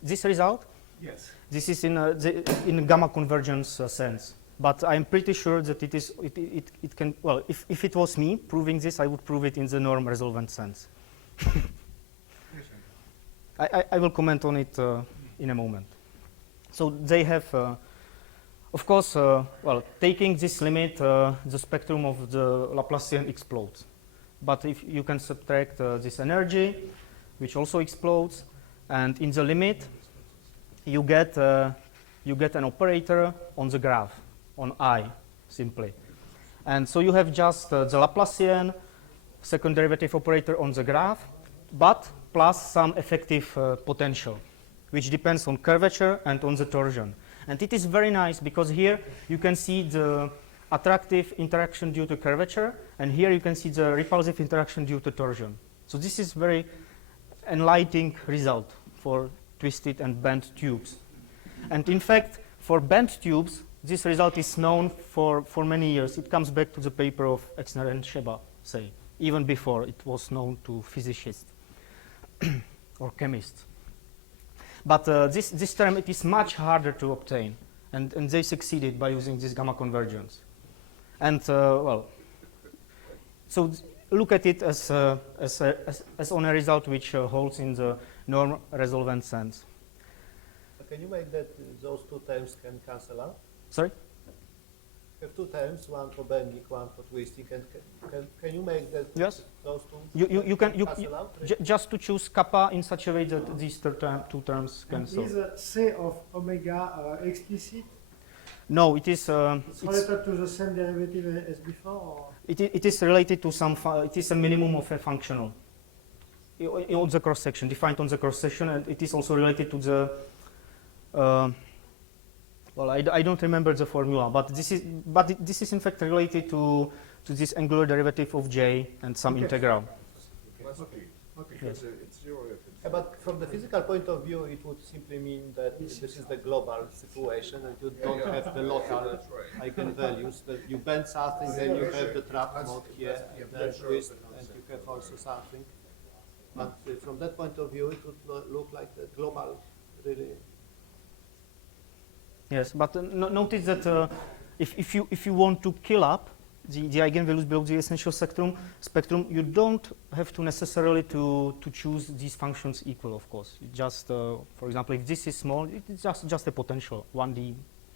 This result? Yes. This is in gamma convergence sense. But I'm pretty sure that it can, well, if it was me proving this, I would prove it in the norm resolvent sense. I will comment on it in a moment. So they have, of course, well, taking this limit, the spectrum of the Laplacian explodes. But if you can subtract this energy, which also explodes, and in the limit, you get an operator on the graph, on I, simply. And so you have just the Laplacian second derivative operator on the graph, but plus some effective potential, which depends on curvature and on the torsion. And it is very nice because here you can see the attractive interaction due to curvature, and here you can see the repulsive interaction due to torsion. So this is very enlightening result for twisted and bent tubes. And in fact, for bent tubes, this result is known for many years. It comes back to the paper of Exner and Sheba, say, even before it was known to physicists or chemists. But this term, it is much harder to obtain, and they succeeded by using this gamma convergence. And well, so look at it as on a result which holds in the norm resolvent sense. Can you make that those 2 terms can cancel out? Sorry? You have 2 terms, one for bending, one for twisting, and can you make that Yes. those 2 You can cancel out? just to choose kappa in such a way that these 2 terms cancel. Is C of omega explicit? No, it is. It's related to the same derivative as before? Or? It is related to some. It is a minimum of a functional on the cross section, defined on the cross section, and it is also related to the. Well, I don't remember the formula, but this is in fact related to this angular derivative of j and some integral. Must be. Okay. Yes. It's zero if it's. But from the physical point of view, it would simply mean that this is the global situation, and you don't have the local That's right. eigenvalues. That you bend something, then you have the trap That's- mode here, yeah, and then that's sure twist, of the and you concept. have also something. But from that point of view, it would look like the global, really. Yes, but notice that if you want to kill up the eigenvalues below the essential spectrum, you don't have to necessarily to choose these functions equal. Of course, you just for example, if this is small, it's just a potential 1D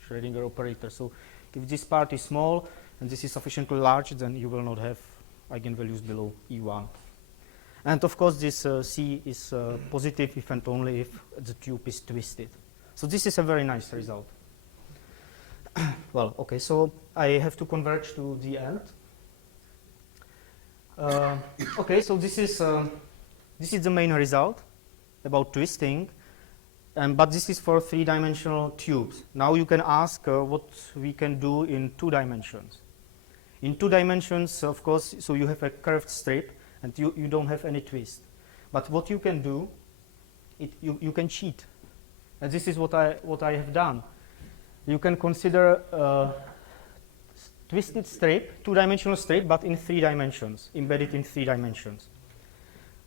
Schrödinger operator. So if this part is small and this is sufficiently large, then you will not have eigenvalues below E1. And of course, this C is positive if and only if the tube is twisted. So this is a very nice result. Well, okay, so I have to converge to the end. Okay, so this is the main result about twisting, but this is for 3-dimensional tubes. Now you can ask what we can do in 2 dimensions. In 2 dimensions, of course, so you have a curved strip and you don't have any twist. But what you can do, you can cheat, and this is what I have done. You can consider twisted strip, 2-dimensional strip, but in 3 dimensions, embedded in 3 dimensions.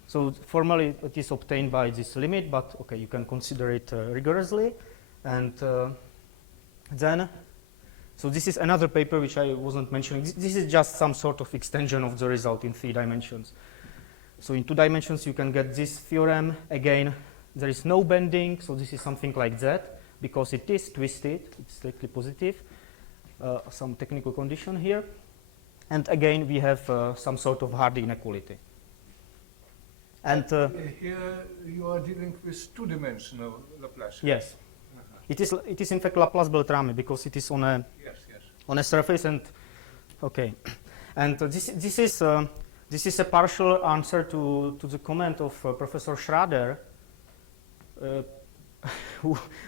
So formally it is obtained by this limit, but okay, you can consider it rigorously. And then, so this is another paper which I wasn't mentioning. This is just some sort of extension of the result in 3 dimensions. So in 2 dimensions you can get this theorem. Again, there is no bending, so this is something like that. Because it is twisted, it's strictly positive, some technical condition here. And again, we have some sort of Hardy inequality. And Here you are dealing with 2-dimensional Laplacian. yes, it is in fact Laplace-Beltrami because it is on a on a surface. And okay, and this is a partial answer to the comment of Professor Schrader.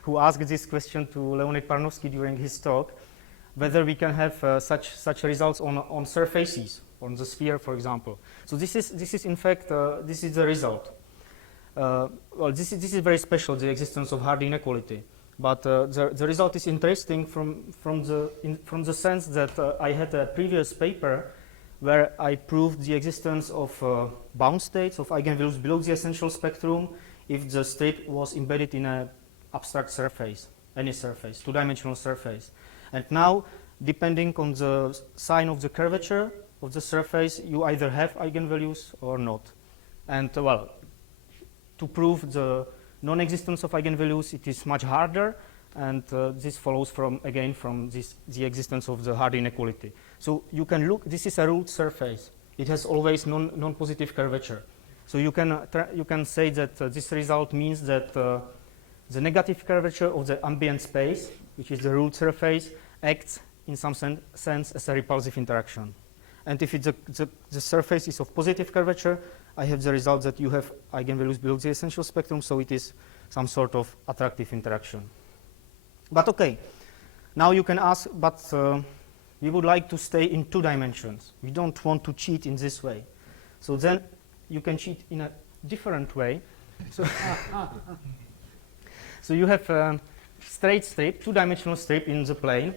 Who asked this question to Leonid Parnovsky during his talk, whether we can have such results on surfaces, on the sphere, for example. So this is in fact this is the result. Well, this is very special, the existence of Hardy inequality. But the result is interesting from the sense that I had a previous paper where I proved the existence of bound states of eigenvalues below the essential spectrum if the strip was embedded in an abstract surface, any surface, 2-dimensional surface. And now, depending on the sign of the curvature of the surface, you either have eigenvalues or not. And well, to prove the non-existence of eigenvalues, it is much harder, and this follows from the existence of the Hardy inequality. So you can look, this is a ruled surface. It has always non-positive curvature. So you can say that this result means that the negative curvature of the ambient space, which is the ruled surface, acts in some sense as a repulsive interaction. And if the surface is of positive curvature, I have the result that you have eigenvalues below the essential spectrum, so it is some sort of attractive interaction. But okay, now you can ask, but we would like to stay in 2 dimensions. We don't want to cheat in this way. So then you can cheat in a different way. So, so you have a straight strip, 2-dimensional strip in the plane,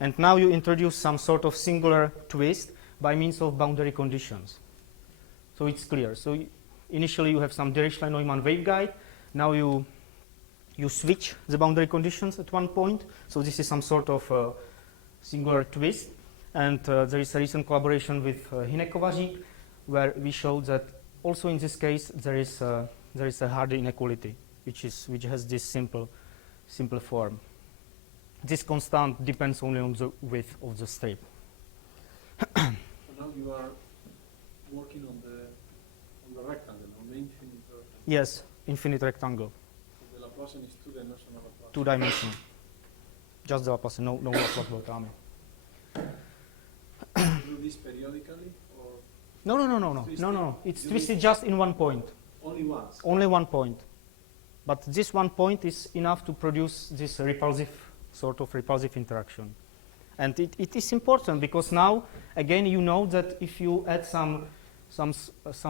and now you introduce some sort of singular twist by means of boundary conditions. So it's clear. So initially you have some Dirichlet-Neumann waveguide. Now you switch the boundary conditions at one point. So this is some sort of singular twist. And there is a recent collaboration with Hinekovařík, where we showed that also in this case there is a Hardy inequality, which has this simple form. This constant depends only on the width of the strip. So now you are working on the rectangle, on the infinite rectangle. Yes, infinite rectangle, So the Laplacian is 2-dimensional Laplacian. 2-dimensional. Just the Laplacian, no Laplace-Beltrami. You do this periodically or No. It's You twisted need- just in one point. only once? Only one point. But this one point is enough to produce this repulsive sort of repulsive interaction. And it is important because now, again, you know that if you add some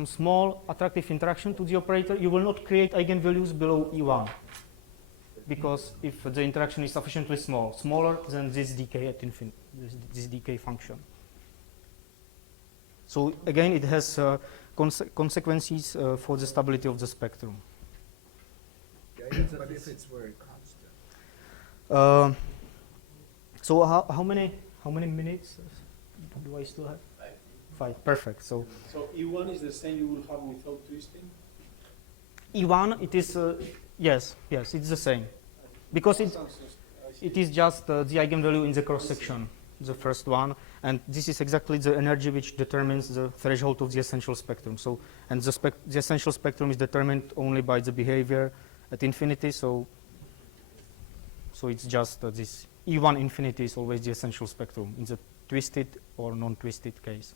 small attractive interaction to the operator, you will not create eigenvalues below E1. Because if the interaction is sufficiently small, smaller than this decay at infinity, this decay function. So again, it has consequences for the stability of the spectrum. Okay, but if it's very constant. So how many minutes do I still have? 5. Perfect. So E1 is the same you will have without twisting? E1, it is yes, it's the same, because it is just the eigenvalue in the cross section, the first one, and this is exactly the energy which determines the threshold of the essential spectrum. So, and the essential spectrum is determined only by the behavior at infinity. So it's just this E1 infinity is always the essential spectrum in the twisted or non-twisted case.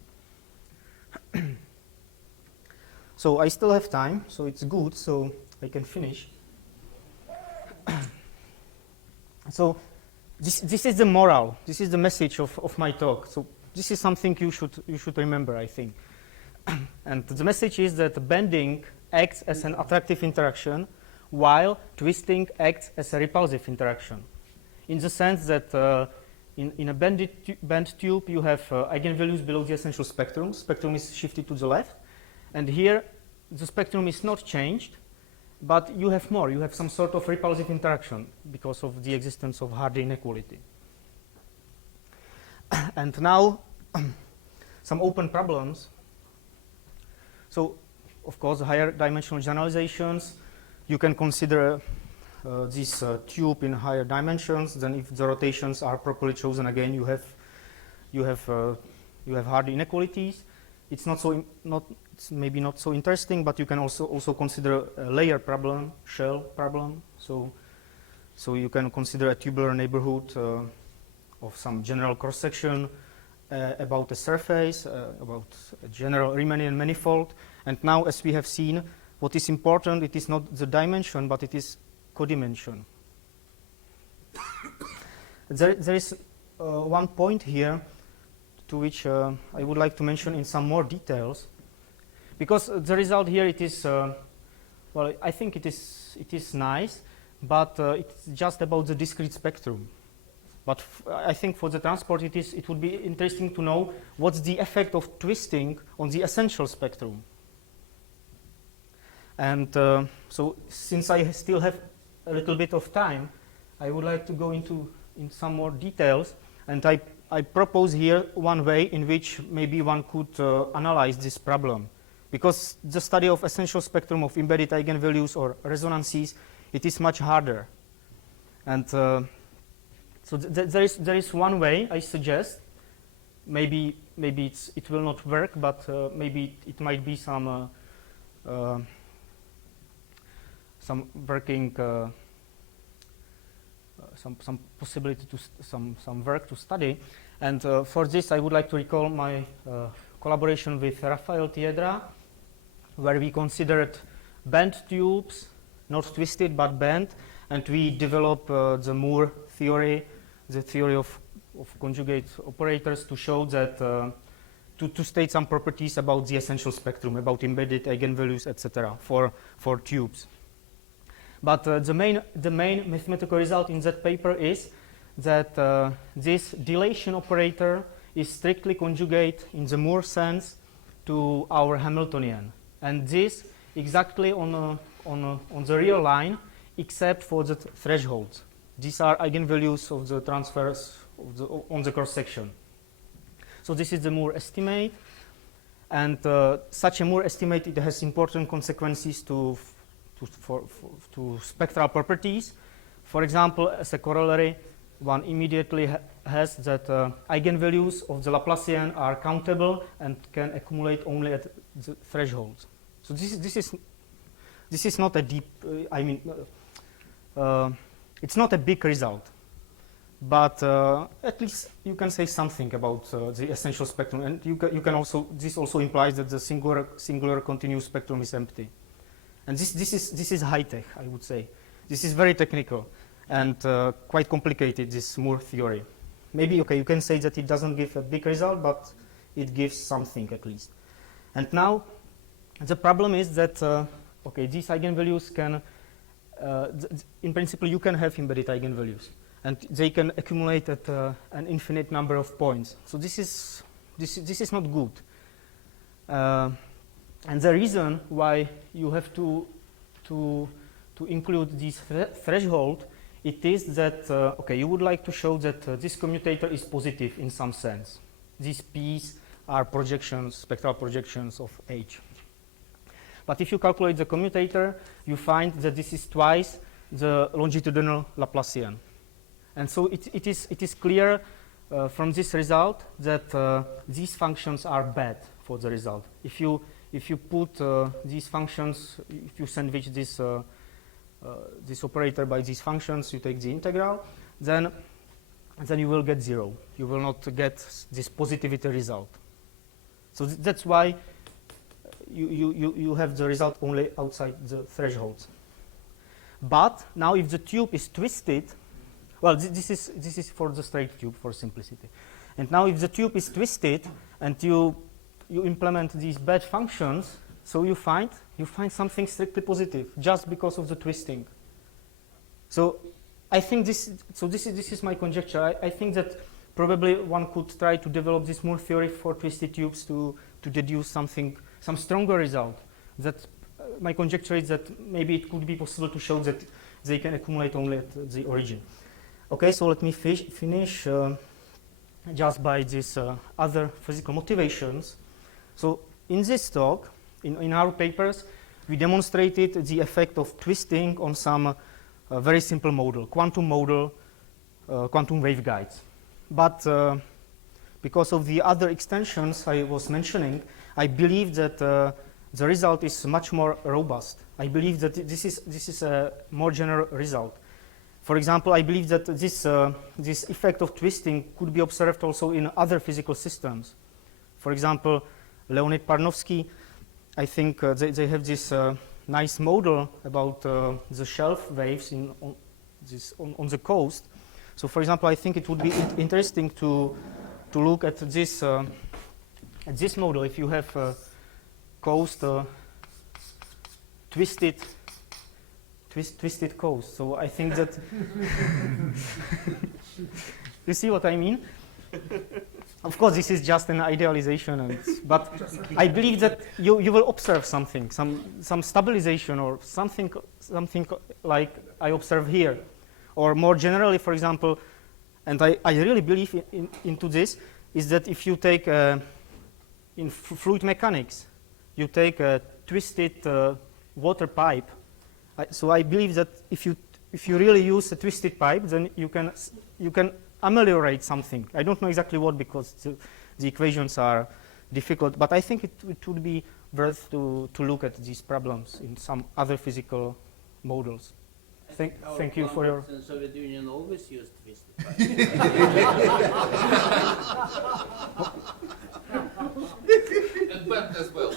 So I still have time, so it's good, so I can finish. So this is the moral, this is the message of my talk. So this is something you should remember, I think. And the message is that bending acts as an attractive interaction, while twisting acts as a repulsive interaction. In the sense that in a bent tube, you have eigenvalues below the essential spectrum. Spectrum is shifted to the left. And here, the spectrum is not changed, but you have more. You have some sort of repulsive interaction because of the existence of Hardy inequality. And now, some open problems. So, of course, higher dimensional generalizations. You can consider this tube in higher dimensions. Then, if the rotations are properly chosen, again you have Hardy inequalities. It's it's maybe not so interesting, but you can also consider a layer problem, shell problem. So you can consider a tubular neighborhood of some general cross section about a surface, about a general Riemannian manifold. And now, as we have seen, what is important, it is not the dimension, but it is codimension. There is one point here to which I would like to mention in some more details, because the result here, it is well, I think it is nice, but it's just about the discrete spectrum. But I think for the transport, it would be interesting to know what's the effect of twisting on the essential spectrum. And so, since I still have a little bit of time, I would like to go in some more details, and I propose here one way in which maybe one could analyze this problem, because the study of essential spectrum of embedded eigenvalues or resonances, it is much harder. And so there is one way I suggest. Maybe it will not work, but maybe it might be some working, some possibility to some work to study. And for this, I would like to recall my collaboration with Rafael Tiedra, where we considered bent tubes, not twisted but bent, and we developed the Moore theory, the theory of conjugate operators, to show that to state some properties about the essential spectrum, about embedded eigenvalues, etc. for tubes. But the main mathematical result in that paper is that this dilation operator is strictly conjugate in the Moore sense to our Hamiltonian, and this exactly on the real line, except for the thresholds. These are eigenvalues of the transfers on the cross section. So this is the Moore estimate, and such a Moore estimate, it has important consequences to spectral properties. For example, as a corollary, one immediately has that eigenvalues of the Laplacian are countable and can accumulate only at the thresholds. So this is not a deep. It's not a big result, but at least you can say something about the essential spectrum, and you can also, this also implies that the singular continuous spectrum is empty. And this is high tech, I would say. This is very technical. and quite complicated, this Moore theory. Maybe, okay, you can say that it doesn't give a big result, but it gives something at least. And now, the problem is that, okay, these eigenvalues can, in principle, you can have embedded eigenvalues, and they can accumulate at an infinite number of points. So this is not good. And the reason why you have to include this threshold, it is that, okay, you would like to show that this commutator is positive in some sense. These P's are projections, spectral projections of H. But if you calculate the commutator, you find that this is twice the longitudinal Laplacian. And so it is clear from this result that these functions are bad for the result. If you put these functions, if you sandwich this this operator by these functions, you take the integral, then you will get 0. You will not get this positivity result. So that's why you have the result only outside the thresholds. But now if the tube is twisted, well, this is for the straight tube for simplicity. And now if the tube is twisted and you implement these bad functions, so you find something strictly positive just because of the twisting. So I think this is my conjecture. I think that probably one could try to develop this Moore theory for twisted tubes to deduce some stronger result. That my conjecture is that maybe it could be possible to show that they can accumulate only at the origin. Okay, so let me finish just by these other physical motivations. So in this talk, in our papers, we demonstrated the effect of twisting on some very simple model, quantum waveguides. But because of the other extensions I was mentioning, I believe that the result is much more robust. I believe that this is a more general result. For example, I believe that this effect of twisting could be observed also in other physical systems. For example, Leonid Parnovsky, I think they have this nice model about the shelf waves on the coast. So, for example, I think it would be interesting to look at this model. If you have coast twisted coast, so I think that you see what I mean. Of course, this is just an idealization, but I believe that you will observe something, some stabilization or something like I observe here, or more generally, for example, and I really believe into this, is that if you take in fluid mechanics, you take a twisted water pipe. So I believe that if you really use a twisted pipe, then you can ameliorate something. I don't know exactly what, because the equations are difficult, but I think it would be worth to look at these problems in some other physical models. Thank you for your... The Soviet Union always used twisted pipe. And bent as well.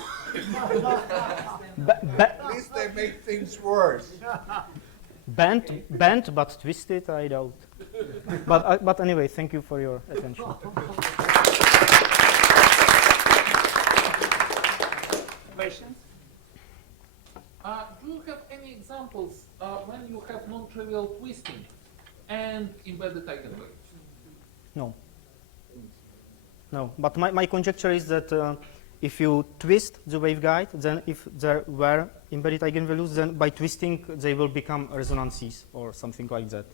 At least they make things worse. Bent but twisted, I doubt. But anyway, thank you for your attention. Questions? Do you have any examples when you have non-trivial twisting and embedded eigenvalues? No. But my conjecture is that if you twist the waveguide, then if there were embedded eigenvalues, then by twisting they will become resonances or something like that.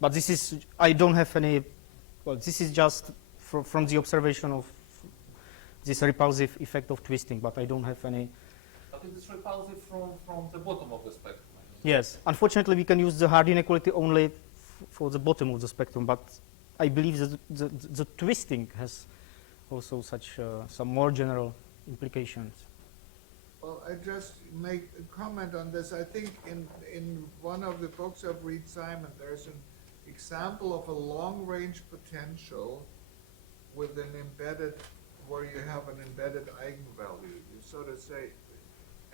But this is, I don't have any, well, this is just from the observation of this repulsive effect of twisting, but I don't have any. But it is repulsive from the bottom of the spectrum. Yes, unfortunately we can use the hard inequality only for the bottom of the spectrum, but I believe that the twisting has also such some more general implications. Well, I just make a comment on this. I think in one of the books of Reed Simon, there's an example of a long-range potential with an embedded, where you have an embedded eigenvalue. You sort of say,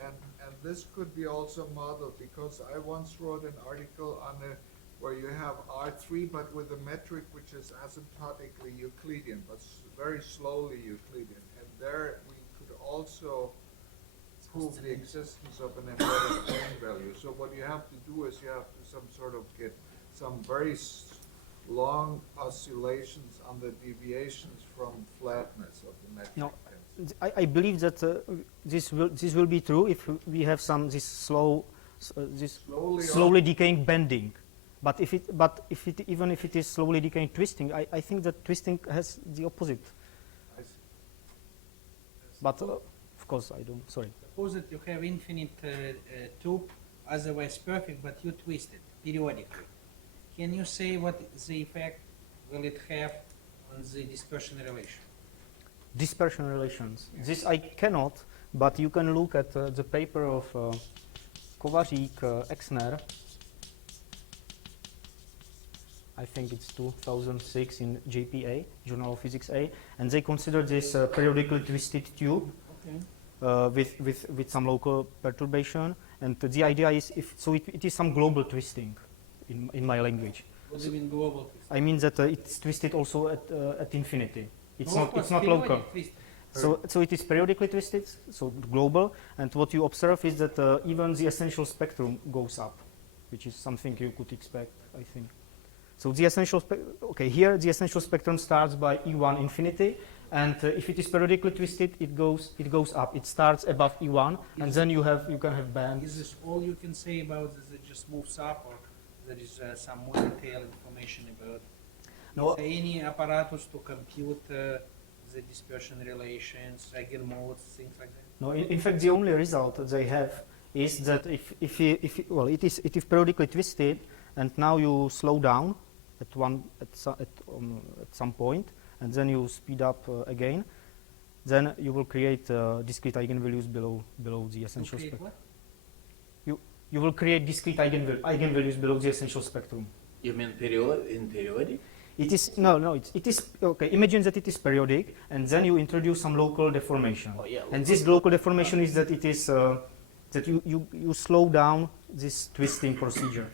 and this could be also modeled, because I once wrote an article on a where you have R3 but with a metric which is asymptotically Euclidean, but very slowly Euclidean. And there we could also prove the existence of an embedded plane value. So what you have to do is you have to get some very long oscillations on the deviations from flatness of the metric No. tensor. I believe that this will be true if we have this slowly decaying bending. But even if it is slowly decaying twisting, I think that twisting has the opposite. I see. But of course I don't. Sorry. Suppose that you have infinite tube, otherwise perfect, but you twist it periodically. Can you say what the effect will it have on the dispersion relation? Dispersion relations. This I cannot, but you can look at the paper of Kovařík, Exner. I think it's 2006 in JPA, Journal of Physics A, and they consider this periodically twisted tube with some local perturbation. And the idea is, it is some global twisting in my language. What do you mean global twist? I mean that it's twisted also at infinity. It's No, not. of course, It's not periodic local. twist. So it is periodically twisted, so global. And what you observe is that even the essential spectrum goes up, which is something you could expect, I think. So the essential here the essential spectrum starts by E1 infinity, and if it is periodically twisted, it goes up. It starts above E1, and then you can have bands. Is this all you can say about this? It just moves up, or there is some more detailed information about? No. Is there any apparatus to compute the dispersion relations, eigenmodes, things like that? No, in fact, the only result that they have is that it is periodically twisted, and now you slow down at some point, and then you speed up again. Then you will create discrete eigenvalues below the essential spectrum. You will create discrete eigenvalues below the essential spectrum. You mean periodic? It is it is okay. Imagine that it is periodic, and then you introduce some local deformation. Oh, yeah, And this local deformation is that it is that you slow down this twisting procedure.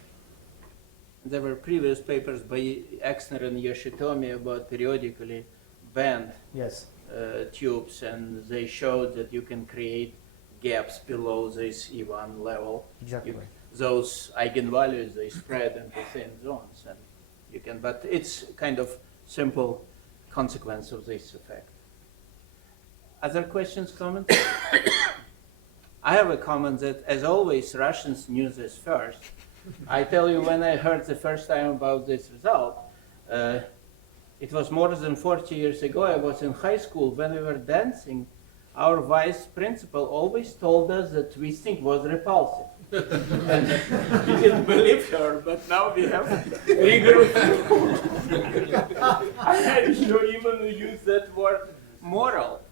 There were previous papers by Exner and Yoshitomi about periodically bent Yes. tubes, and they showed that you can create gaps below this E1 level. Exactly. Those eigenvalues, they spread into thin zones, and you can, but it's kind of simple consequence of this effect. Other questions, comments? I have a comment that, as always, Russians knew this first. I tell you, when I heard the first time about this result, it was more than 40 years ago. I was in high school. When we were dancing, our vice principal always told us that twisting was repulsive. And we didn't believe her, but now we have rigorous rules. I didn't even use that word moral.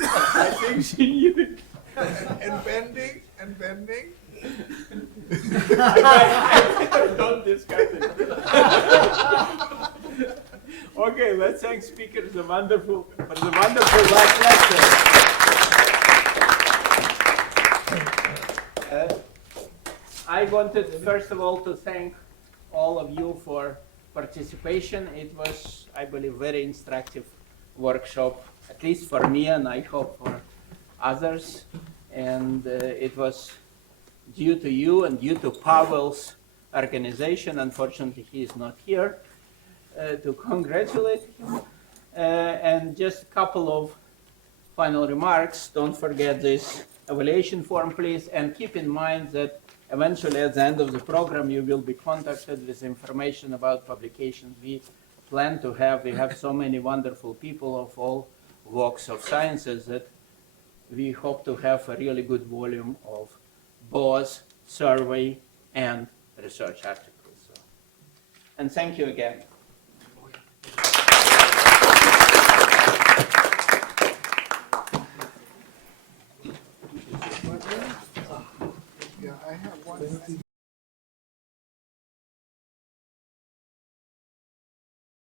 I think she knew it. And bending. Don't discuss it. Okay, let's thank speakers for the wonderful last lecture. I wanted first of all to thank all of you for participation. It was, I believe, very instructive workshop, at least for me, and I hope for others. And it was due to you and due to Pavel's organization. Unfortunately, he is not here to congratulate him. And just a couple of final remarks. Don't forget this evaluation form, please, and keep in mind that eventually at the end of the program you will be contacted with information about publications we plan to have. We have so many wonderful people of all walks of sciences that we hope to have a really good volume of both survey and research articles. So, and thank you again. Yeah, I have one.